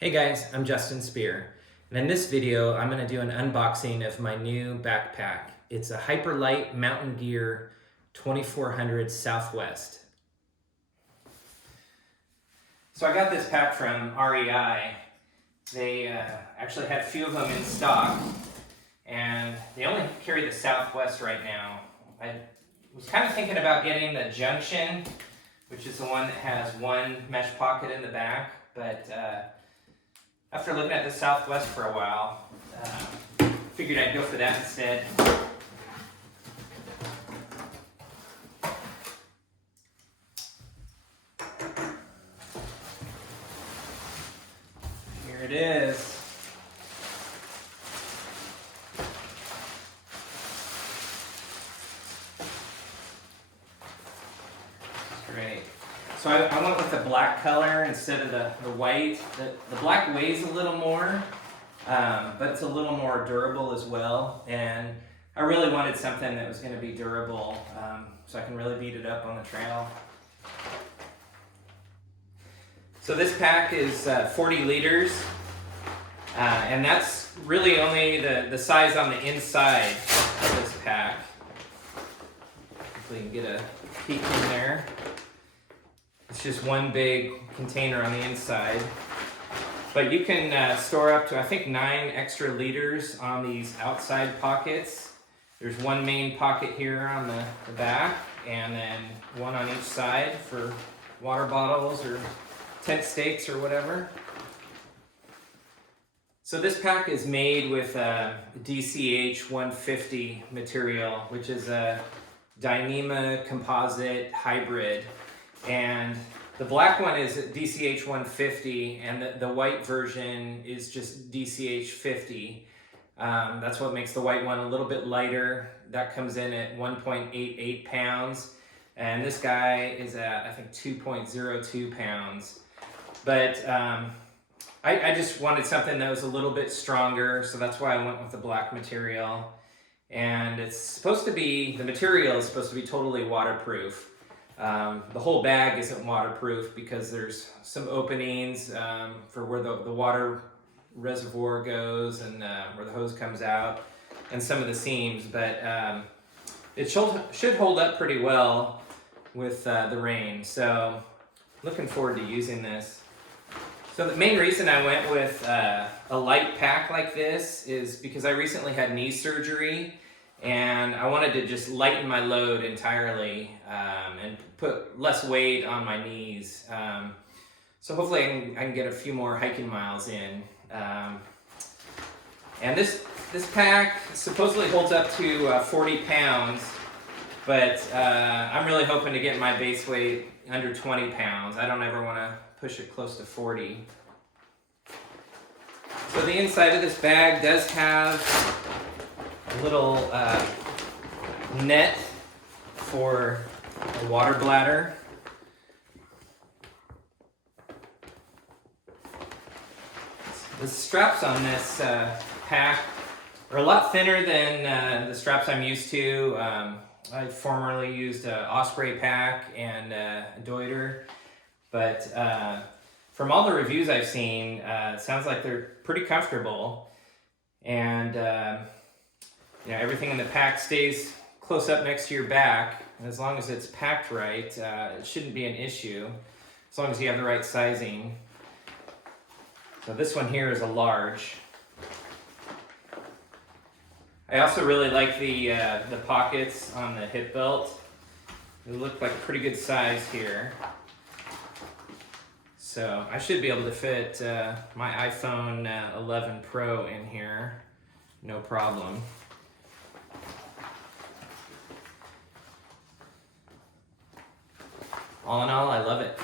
Hey guys, I'm Justin Speer, and in this video I'm going to do an unboxing of my new backpack. It's a Hyperlite Mountain Gear 2400 Southwest. So I got this pack from REI. They actually had a few of them in stock, and they only carry the Southwest right now. I was kind of thinking about getting the Junction, which is the one that has one mesh pocket in the back, but after looking at the Southwest for a while, figured I'd go for that instead. Here it is. Great. So I went with the black color instead of the white. The black weighs a little more, but it's a little more durable as well. And I really wanted something that was going to be durable, so I can really beat it up on the trail. So this pack is 40 liters, and that's really only the size on the inside of this pack. Hopefully you can get a peek in there. It's just one big container on the inside, but you can store up to, I think, 9 extra liters on these outside pockets. There's one main pocket here on the back, and then one on each side for water bottles or tent stakes or whatever. So this pack is made with DCH 150 material, which is a Dyneema composite hybrid. And the black one is DCH 150, and the white version is just DCH 50. That's what makes the white one a little bit lighter. That comes in at 1.88 pounds, and this guy is at, I think, 2.02 pounds. But I just wanted something that was a little bit stronger, so that's why I went with the black material. And it's supposed to be, the material is supposed to be totally waterproof. The whole bag isn't waterproof because there's some openings for where the water reservoir goes and where the hose comes out, and some of the seams, but it should hold up pretty well with the rain. So looking forward to using this. So the main reason I went with a light pack like this is because I recently had knee surgery, and I wanted to just lighten my load entirely and put less weight on my knees. So hopefully I can get a few more hiking miles in. And this pack supposedly holds up to 40 pounds, but I'm really hoping to get my base weight under 20 pounds. I don't ever want to push it close to 40. So the inside of this bag does have a little net for a water bladder. The straps on this pack are a lot thinner than the straps I'm used to. I formerly used an Osprey pack and a Deuter, but from all the reviews I've seen, it sounds like they're pretty comfortable, and everything in the pack stays close up next to your back, and as long as it's packed right, it shouldn't be an issue, as long as you have the right sizing. So this one here is a large. I also really like the pockets on the hip belt. They look like a pretty good size here. So I should be able to fit my iPhone 11 Pro in here, no problem. All in all, I love it.